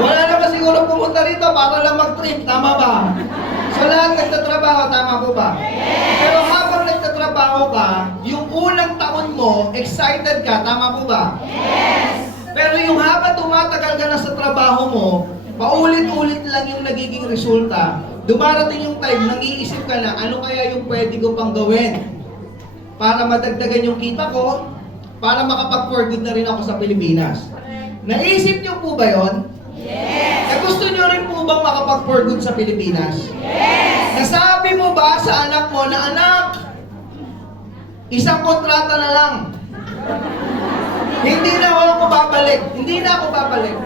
Wala naman siguro pumunta rito para lang mag-trip, tama ba? So lahat nagtatrabaho, tama po ba? Pero habang nagtatrabaho ka, yung unang taon mo, excited ka, tama po ba? Pero yung habang tumatagal ka na sa trabaho mo, paulit-ulit lang yung nagiging resulta, dumarating yung time, nag-iisip ka na, ano kaya yung pwede ko pang gawin para madagdagan yung kita ko, para makapag-for good na rin ako sa Pilipinas. Naisip niyo po ba yon? Yes! Gusto niyo rin po bang makapag-for good sa Pilipinas? Yes! Nasabi mo ba sa anak mo na, anak, isang kontrata na lang. Hindi na ako babalik. Hindi na ako babalik.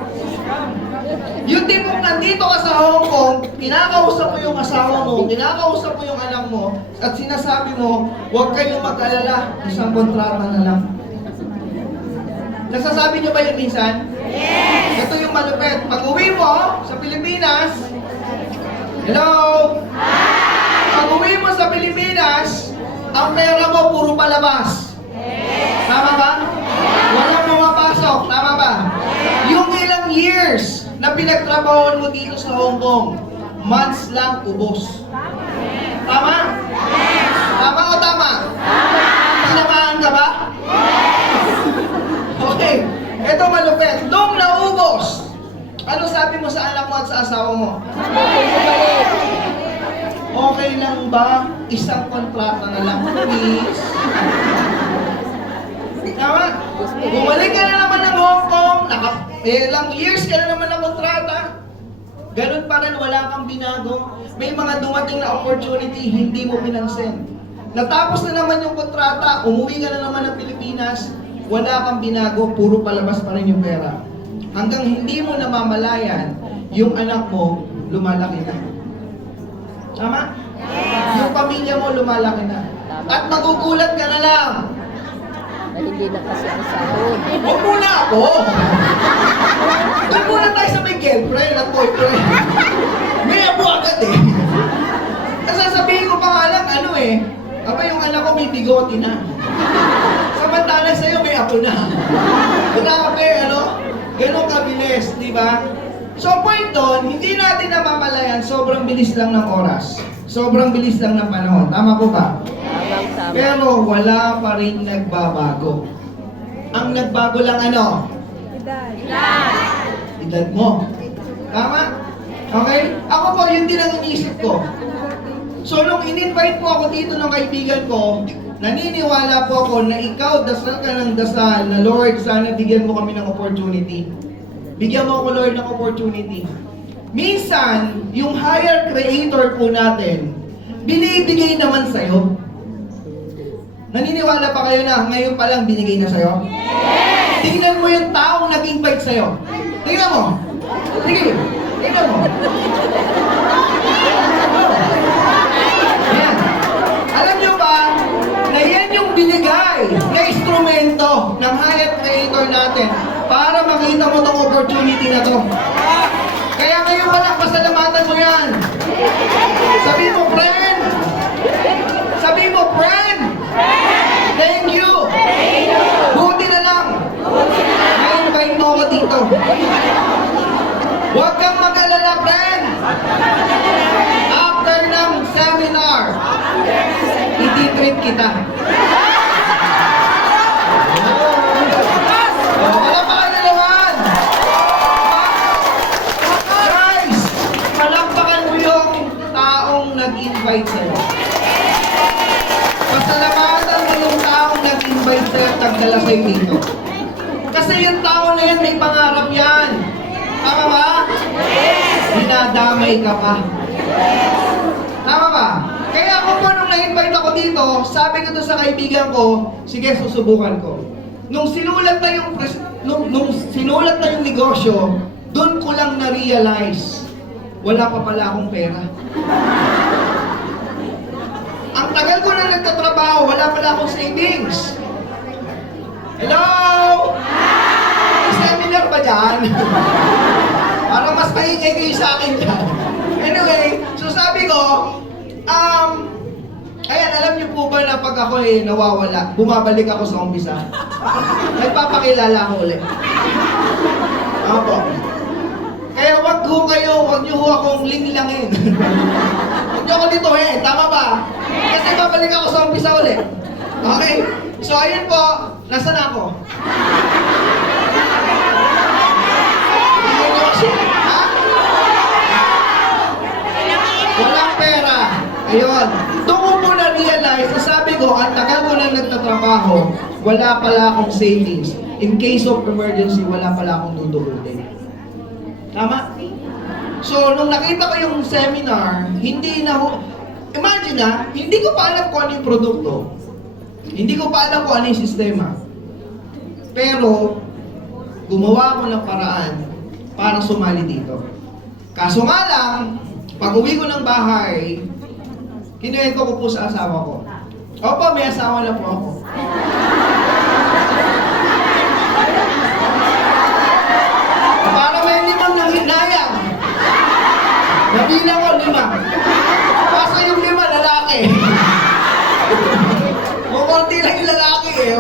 Yung tipong nandito ka sa Hong Kong, kinakausap mo yung asawa mo, kinakausap mo yung anak mo, at sinasabi mo, huwag kayong mag-alala, isang kontrata na lang. Nasasabi niyo ba yun minsan? Yes! Ito yung malupit. Pag-uwi mo sa Pilipinas, hello? Hi! Pag-uwi mo sa Pilipinas, ang pera mo puro palabas. Yes! Tama ba? Walang pumapasok. Tama ba? Yung ilang years na pinagtrabahoan mo dito sa Hong Kong, months lang ubos. Tama? Tama o tama? Tinamaan ka ba? Okay. Ito malupit. Nung naubos, ano sabi mo sa anak mo at sa asawa mo? Okay lang ba? Isang kontrata na lang, please. Tama? Bumalik ka na naman ng Hong Kong, ilang years ka na naman ng kontrata. Ganun pa rin, wala kang binago. May mga dumating na opportunity, hindi mo pinansin. Natapos na naman yung kontrata, umuwi ka na naman ng Pilipinas, wala kang binago, puro palabas pa rin yung pera. Hanggang hindi mo namamalayan, yung anak mo, lumalaki na. Tama? Yung pamilya mo, lumalaki na. At magugulat ka na lang. Hindi na kasi ang sahod. Huwag muna ako! Doon muna tayo sa may girlfriend at boyfriend. May abo agad eh. Sasabihin ko pa nga lang, ano eh, aba yung anak ko may bigote na. Samantalang sa'yo may apo na. Grabe, ano? Ganun kabilis, di ba? So point doon, hindi natin namamalayan, sobrang bilis lang ng oras. Sobrang bilis lang ng panahon. Tama po ba? Tama. Pero wala pa rin nagbabago. Ang nagbago lang ano? Edad mo. Tama? Okay? Ako po, yun din ang iniisip ko. So nung in-invite po ako dito ng kaibigan ko, naniniwala po ako na ikaw, dasal ka ng dasal na Lord, sana bigyan mo kami ng opportunity. Bigyan mo ako, Lord, ng opportunity. Minsan, yung higher creator po natin, binibigay naman sa'yo. Naniniwala pa kayo na ngayon pa lang binigay na sa'yo? Yes! Tingnan mo yung taong nag-invite sa'yo. Tingnan mo. Sige, tingnan mo. Yan. Alam nyo ba, na yan yung binigay na instrumento ng higher creator natin para makita mo tong opportunity na to. Kaya ngayon pa lang, pasalamatan mo yan. Sabi mo, friend. Sabi mo, friend. Thank you. Buti na lang. Na-invite mo ako dito. Huwag kang mag-alala, friend. After ng seminar, iti-treat kita. Palakpakan na naman! Guys, palakpakan mo yung taong nag-invite sa'yo. Pasalamatan mo yung taong nag-invite sa'yo at nagdala sa'yo dito. Kasi yung tao na yan, may pangarap yan. Tama ba? Dinadamay ka pa. Tama ba? Kaya ako po, nung na-invite ako dito, sabi ko to sa kaibigan ko, sige, susubukan ko. Nung sinulat na yung negosyo, doon ko lang na-realize, wala pa pala akong pera. Ang tagal ko na nagtatrabaho, wala pala akong savings. Hello? May seminar ba dyan? Parang mas maingay kayo sa akin dyan. Anyway, so sabi ko, ayan, alam niyo po ba na pag ako nawawala, bumabalik ako sa umpisa? Nagpapakilala ako ulit. Opo. Kaya akong linglangin. Huwag niyo ako lituhin, tama ba? Kasi babalik ako sa umpisa ulit. Okay? So, ayun po, nasaan ako? Ayun po siya. Ha? Walang pera. Ayun. Doon ko po na-realize na sabi ko, ang tagal ko na nagtatrabaho, wala pala akong savings. In case of emergency, wala pala akong dudugutin. Tama? So, nung nakita ko yung seminar, hindi na imagine na, hindi ko pa alam kung ano yung produkto. Hindi ko pa alam kung ano yung sistema. Pero, gumawa ako ng paraan para sumali dito. Kaso nga lang, pag uwi ko ng bahay, kinuwento ko po sa asawa ko. Opo, may asawa na po ako. Para may 5 nang hinayang. Nabilang ko 5. Kaso yung 5, lalaki. Mukunti lang yung lalaki eh.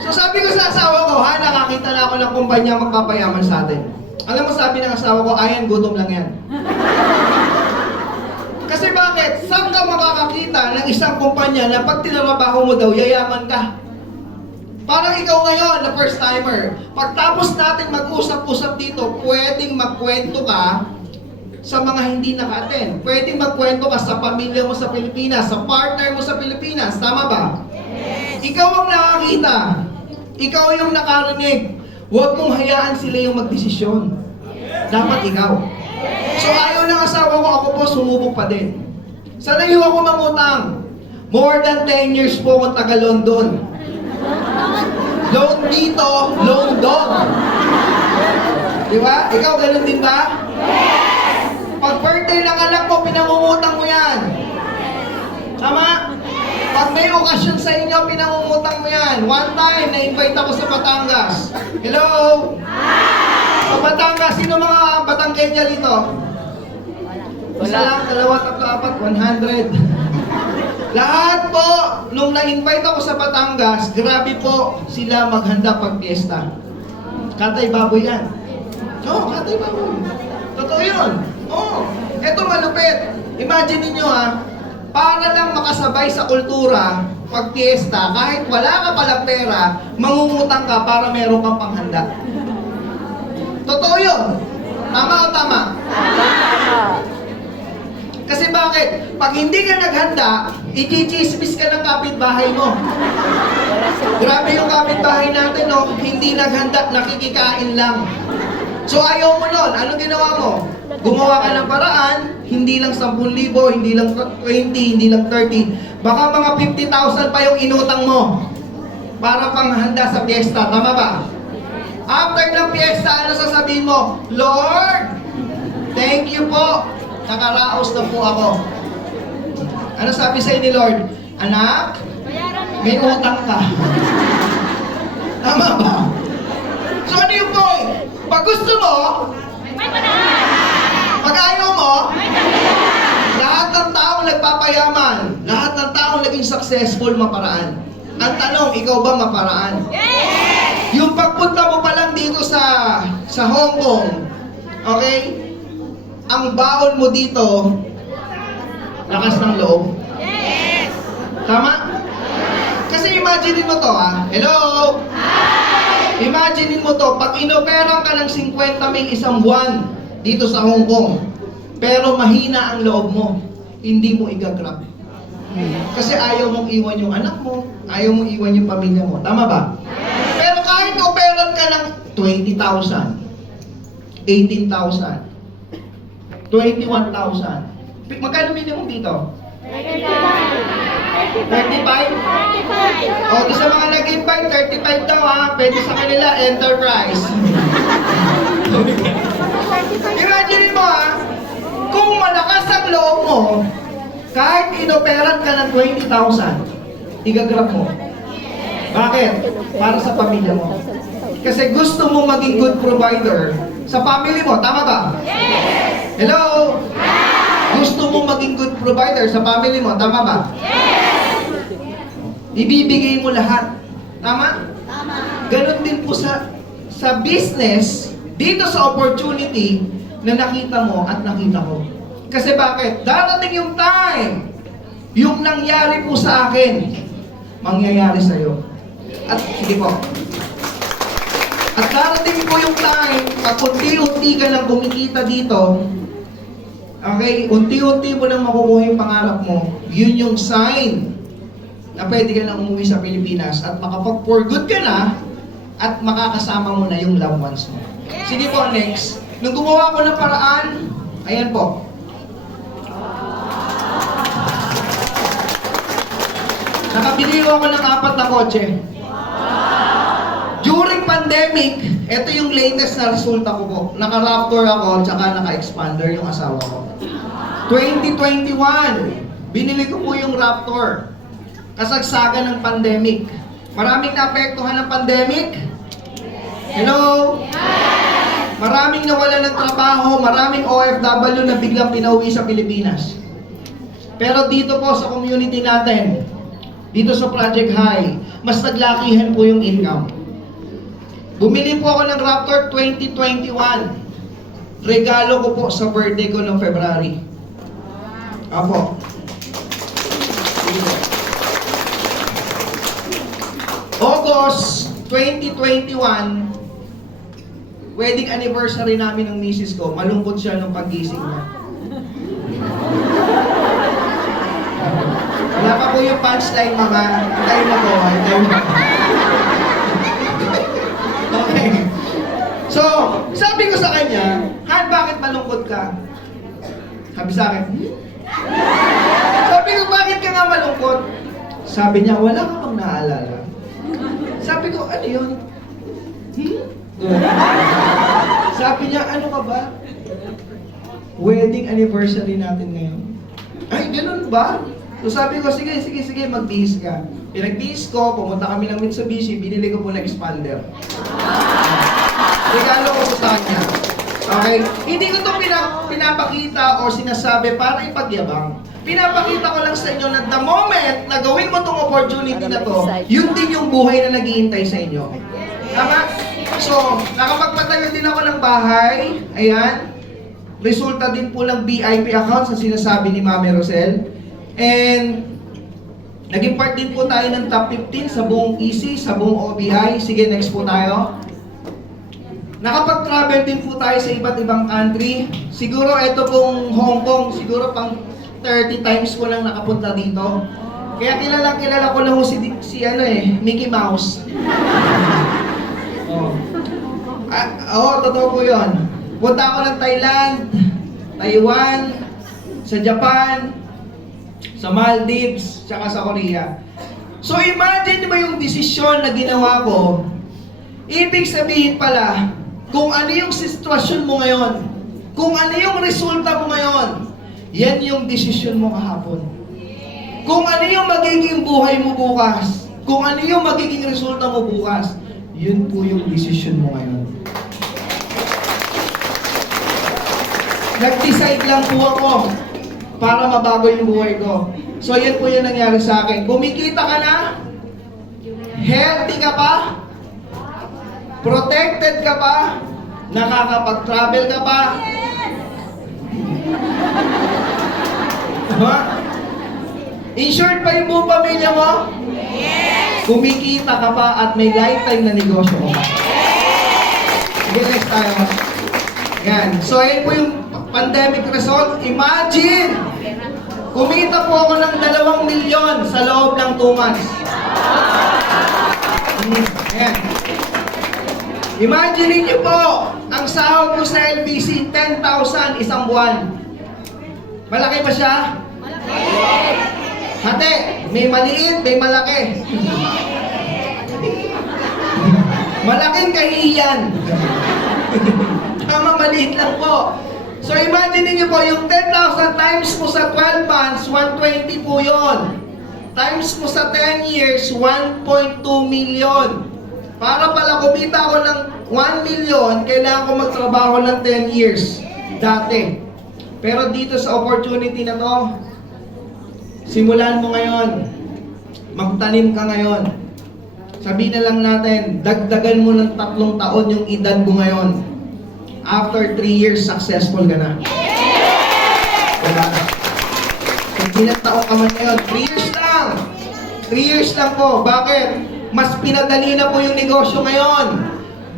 So sabi ko sa asawa ko, ha, nakakita na ako ng kumpanya magpapayaman sa atin. Alam mo, sabi ng asawa ko, ayan, gutom lang yan. Kasi bakit? Saan ka makakakita ng isang kumpanya na pag tinarabaho mo daw, yayaman ka? Parang ikaw ngayon, na first timer, pagtapos natin mag-usap-usap dito, pwedeng magkwento ka sa mga hindi naka-attend. Pwedeng magkwento ka sa pamilya mo sa Pilipinas, sa partner mo sa Pilipinas. Tama ba? Yes. Ikaw ang nakakita. Ikaw yung nakarinig. Huwag mong hayaan sila yung magdesisyon. Dapat ikaw. So ayaw ng asawa ko, ako po sumubok pa din. Sa layo ako mangutang. More than 10 years po akong taga-London. Loan dito, loan doon. Di ba? Ikaw ganun din ba? Yes! Pag birthday ng anak mo, pinangungutang mo yan. Tama? Pag may okasyon sa inyo, pinangungutang mo yan. One time, na-invite ako sa Batangas. Hello? Hi! Sa Batangas, sino mga Batanggenya dito? Isa lang, 2, 3, 4, 100. Lahat po, nung na-invite ako sa Batangas, grabe po sila maghanda pag fiesta. Katay baboy yan. Oo, katay baboy. Totoo yun. Oo. Eto malupit. Imagine niyo ha, para lang makasabay sa kultura, pag fiesta, kahit wala ka palang pera, mangungutang ka para meron kang panghanda. Totoo yun. Tama o tama? Kasi bakit? Pag hindi ka naghanda, i-chismis ka ng kapitbahay mo. Grabe yung kapitbahay natin, no? Hindi naghanda, nakikikain lang. So ayaw mo nun. Anong ginawa mo? Gumawa ka ng paraan, hindi lang 10,000, hindi lang 20, hindi lang 30. Baka mga 50,000 pa yung inutang mo para panghanda sa piyesta. Tama ba? After ng piyesta, ano sasabihin mo? Lord, thank you po. Nakaraos na po ako. Ano sabi sa'yo ni Lord? Anak, may utang ka. Tama ba? So ano yung point? Pag gusto mo, pag ayaw mo, lahat ng taong nagpapayaman, lahat ng taong naging successful maparaan. Ang tanong, ikaw ba maparaan? Yes! Yung pagpunta mo pa lang dito sa Hong Kong, okay? Ang baon mo dito, lakas ng loob. Yes! Tama? Kasi imagine mo to ha. Hello? Hi! Imagine mo to, pag inoperang ka ng 50 mil isang buwan dito sa Hong Kong, pero mahina ang loob mo, hindi mo igagrab. Kasi ayaw mong iwan yung anak mo, ayaw mong iwan yung pamilya mo. Tama ba? Pero kahit operan ka ng 20,000, 18,000, 21,000. Magkano minimum dito? 35? O, sa mga nag-invite, 35 daw ha. Pwede sa kanila, enterprise. Imagine mo ha, kung malakas ang loob mo, kahit inoperan ka ng 20,000, igagrab mo. Bakit? Para sa pamilya mo. Kasi gusto mo maging good provider sa family mo. Tama ba? Yes! Hello? Yes! Gusto mo maging good provider sa family mo. Tama ba? Yes! Ibibigay mo lahat. Tama? Tama. Ganon din po sa business, dito sa opportunity na nakita mo at nakita ko. Kasi bakit? Darating yung time, yung nangyari po sa akin, mangyayari sa'yo. At sige po. At darating po yung time, pag unti-unti ka nang kumikita dito, okay, unti-unti mo nang makukuha yung pangarap mo, yun yung sign na pwede ka nang umuwi sa Pilipinas at makapag-for good ka na at makakasama mo na yung loved ones mo. Sige po, next. Nung gumawa ko ng paraan, ayan po. Nakabili ako ng 4 na kotse. During pandemic, ito yung latest na resulta ko po. Naka-Raptor ako, tsaka naka-Expander yung asawa ko. 2021, binili ko po yung Raptor. Kasagsagan ng pandemic. Maraming naapektuhan ng pandemic? Hello? Maraming nawala ng trabaho, maraming OFW na biglang pinauwi sa Pilipinas. Pero dito po sa community natin, dito sa Project High, mas naglakihan po yung income. Bumili po ako ng Raptor 2021. Regalo ko po sa birthday ko noong February. Apo. August 2021, wedding anniversary namin ng misis ko. Malungkot siya nung paggising niya. Wala pa po yung punchline, mama. Tayo na po. Okay. So, sabi ko sa kanya, Han, bakit malungkot ka? Sabi sa akin, Sabi ko, bakit ka nga malungkot? Sabi niya, wala ka bang naalala? Sabi ko, ano yun? Sabi niya, ano ka ba? Wedding anniversary natin ngayon. Ay, ganun ba? So sabi ko, sige, magbihis ka. Pinagbihis ko, pumunta kami ng Mitsubishi, binili ko po na expander. Regalo ko po sa kanya. Okay? Hindi ko ito pinapakita o sinasabi para ipagyabang. Pinapakita ko lang sa inyo na the moment na gawin mo itong opportunity na to, yun din yung buhay na naghihintay sa inyo. Tama? So, nakapagpatayo din ako ng bahay. Ayan. Resulta din po ng VIP account sa sinasabi ni Mami Rosel. And, naging part din po tayo ng top 15 sa buong EC, sa buong OBI. Sige, next po tayo. Nakapag-travel din po tayo sa iba't ibang country. Siguro ito pong Hong Kong, siguro pang 30 times ko lang nakapunta dito. Kaya kilala ko lang si Mickey Mouse. Totoo po yun. Punta ako ng Thailand, Taiwan, sa Japan, sa Maldives, tsaka sa Korea. So imagine mo yung desisyon na ginawa ko. Ibig sabihin pala, kung ano yung sitwasyon mo ngayon, kung ano yung resulta mo ngayon, yan yung desisyon mo kahapon. Kung ano yung magiging buhay mo bukas, kung ano yung magiging resulta mo bukas, yun po yung desisyon mo ngayon. Nag-decide lang po ako para mabago yung buhay ko. So yan po yung nangyari sa akin. Kumikita ka na, healthy ka pa, protected ka pa, nakakapag-travel ka pa. Diba? Insured pa yung buong pamilya mo? Yes! Kumikita ka pa at may lifetime na negosyo ka pa. Sige, next tayo. Yan. So, yan po yung pandemic result. Imagine! Kumita po ako ng 2 milyon sa loob ng 2 months. Ayan. Imagine niyo po, ang sahod ko sa LBC, 10,000 isang buwan. Malaki ba siya? Malaki! Hati, may maliit, may malaki. Malaking kahihiyan. Tama, maliit lang po. So imagine niyo po, yung 10,000 times mo sa 12 months, 120 po yun. Times mo sa 10 years, 1.2 million. Para pala kumita ako ng 1 million, kailangan ko magtrabaho ng 10 years. Dati. Pero dito sa opportunity na to, simulan mo ngayon. Magtanim ka ngayon. Sabihin na lang natin, dagdagan mo ng 3 taon yung edad mo ngayon. after 3 years, successful ka na. Diba? Kung ilang taon ka man ngayon, 3 years lang. 3 years lang po. Bakit? Mas pinadali na po yung negosyo ngayon.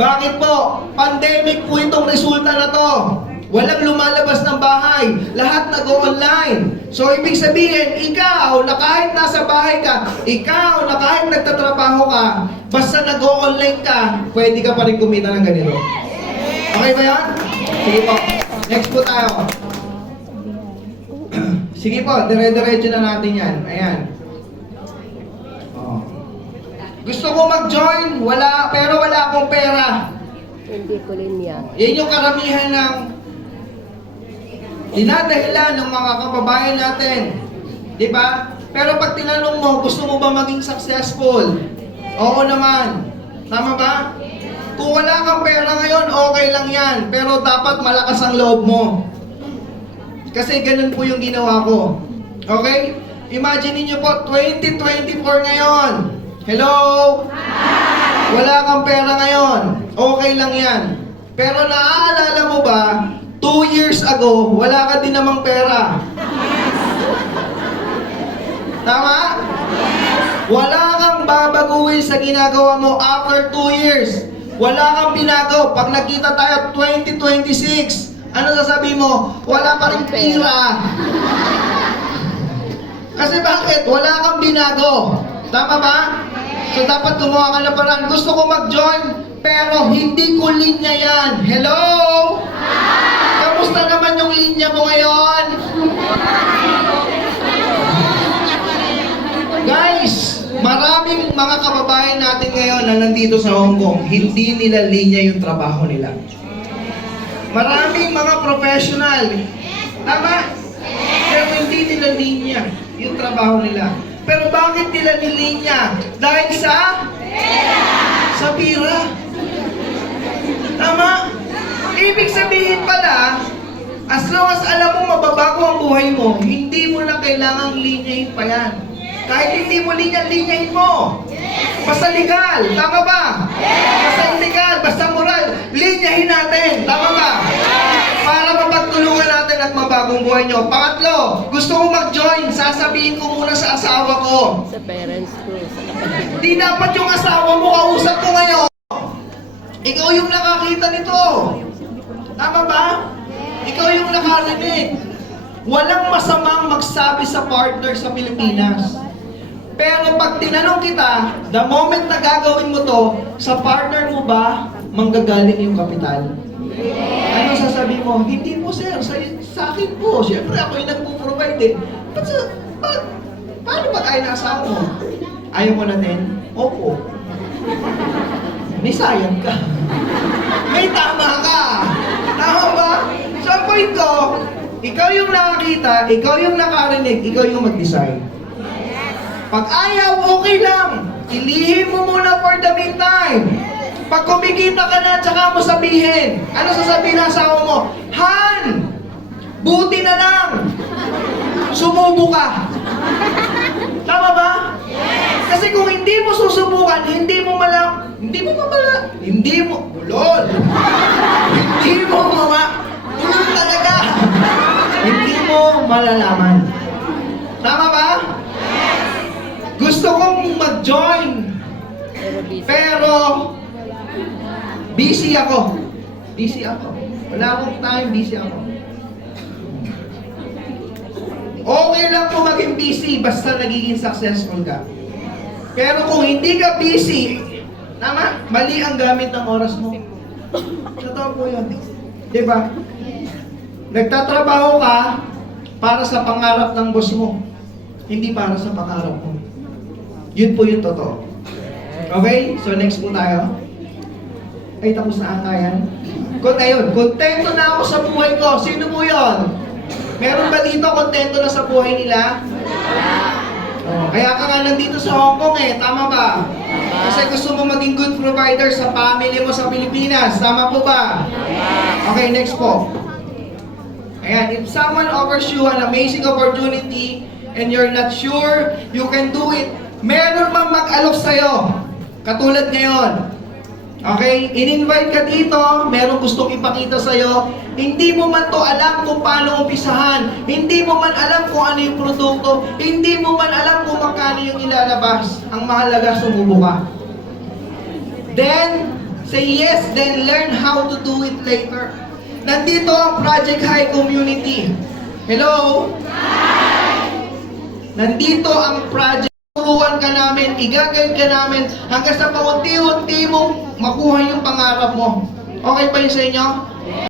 Bakit po? Pandemic po itong resulta na to. Walang lumalabas ng bahay. Lahat nag-online. So, ibig sabihin, ikaw na kahit nasa bahay ka, ikaw na kahit nagtatrabaho ka, basta nag-online ka, pwede ka pa rin kumita ng ganito. Okay ba yan? Sige po. Next po tayo. Sige po, dire-diretso na natin yan. Ayan. Oh. Gusto ko mag-join, pero wala akong pera. Hindi ko linya. Yan yung karamihan ng dinadahilan ng mga kababayan natin. Di ba? Pero pag tinanong mo, gusto mo ba maging successful? Oo naman. Tama ba? Kung wala kang pera ngayon, okay lang yan. Pero dapat malakas ang loob mo. Kasi ganun po yung ginawa ko. Okay? Imagine niyo po, 2024 ngayon. Hello? Wala kang pera ngayon. Okay lang yan. Pero naaalala mo ba, 2 years ago, wala ka din namang pera. Tama? Wala kang babaguhin sa ginagawa mo after 2 years. Wala kang binago. Pag nakita tayo 2026, ano sasabihin mo? Wala pa rin pera. Kasi bakit? Wala kang binago. Tama ba? So dapat gumawa ka ng paraan. Gusto ko mag-join, pero hindi ko linya yan. Hello? Kamusta naman yung linya mo ngayon? Guys, maraming mga kababayan natin ngayon na nandito sa Hong Kong, hindi nila linya yung trabaho nila. Maraming mga professional, tama? Pero hindi nila linya yung trabaho nila. Pero bakit nila nilinya? Dahil sa? Sa pira. Tama? Ibig sabihin pala, as long as alam mo mababago ang buhay mo, hindi mo na kailangang linyahin pa yan. Kahit hindi mo linyahin mo. Basta legal, tama ba? Basta illegal, basta moral, linyahin natin, tama ba? Para mapagtulungan natin at mabagong buhay nyo. Pangatlo, gusto ko mag-join, sasabihin ko muna sa asawa ko. Sa parents ko, sa kapatid. Di dapat yung asawa mo kausap ko ngayon. Ikaw yung nakakita nito. Tama ba? Ikaw yung nakarinig. Walang masamang magsabi sa partner sa Pilipinas. Pero pag tinanong kita, the moment na gagawin mo to, sa partner mo ba manggagaling yung kapital? Ano sasabihin mo? Hindi po sir, sa akin po. Siyempre ako yung nagpo-provide eh. Paano ba kaya na asawa mo? Ayaw mo na din? Opo. May sayang ka. May tama ka. Tama ba? So ang point ko, ikaw yung nakakita, ikaw yung nakarinig, ikaw yung mag-decide. Pag ayaw, okay lang. Ilihim mo muna for the meantime. Pag kumikita ka na, tsaka mo sabihin. Ano sasabihin ng asawa mo? Han! Buti na lang! Sumubo ka! Tama ba? Kasi kung hindi mo susubukan, hindi mo ulol talaga. Hindi mo malalaman. Tama ba? Gusto kong mag-join. Pero busy ako. Wala akong time, busy ako. Okay lang po maging busy basta nagiging successful ka. Pero kung hindi ka busy, tama? Mali ang gamit ng oras mo. Totoo po yun. Diba? Nagtatrabaho ka para sa pangarap ng boss mo. Hindi para sa pangarap mo. Yun po yung totoo. Okay? So next po tayo. Ay, tapos na ata yan. Ayun, kontento na ako sa buhay ko. Sino po yun? Meron ba dito kontento na sa buhay nila? Oh, kaya ka nga nandito sa Hong Kong eh. Tama ba? Kasi gusto mo maging good provider sa family mo sa Pilipinas. Tama po ba? Okay, next po. Ayan, if someone offers you an amazing opportunity and you're not sure you can do it, meron bang mag-alok sa'yo? Katulad ngayon, Okay? In-invite ka dito, merong gustong ipakita sa'yo. Hindi mo man to alam kung paano umpisahan. Hindi mo man alam kung ano yung produkto. Hindi mo man alam kung magkano yung ilalabas. Ang mahalaga, sumubo ka. Then, say yes, then learn how to do it later. Nandito ang Project High Community. Hello? Nandito ang project. Turuan ka namin, i-guide ka namin hanggang sa paunti-unti mo makuha yung pangarap mo. Okay pa yun sa inyo?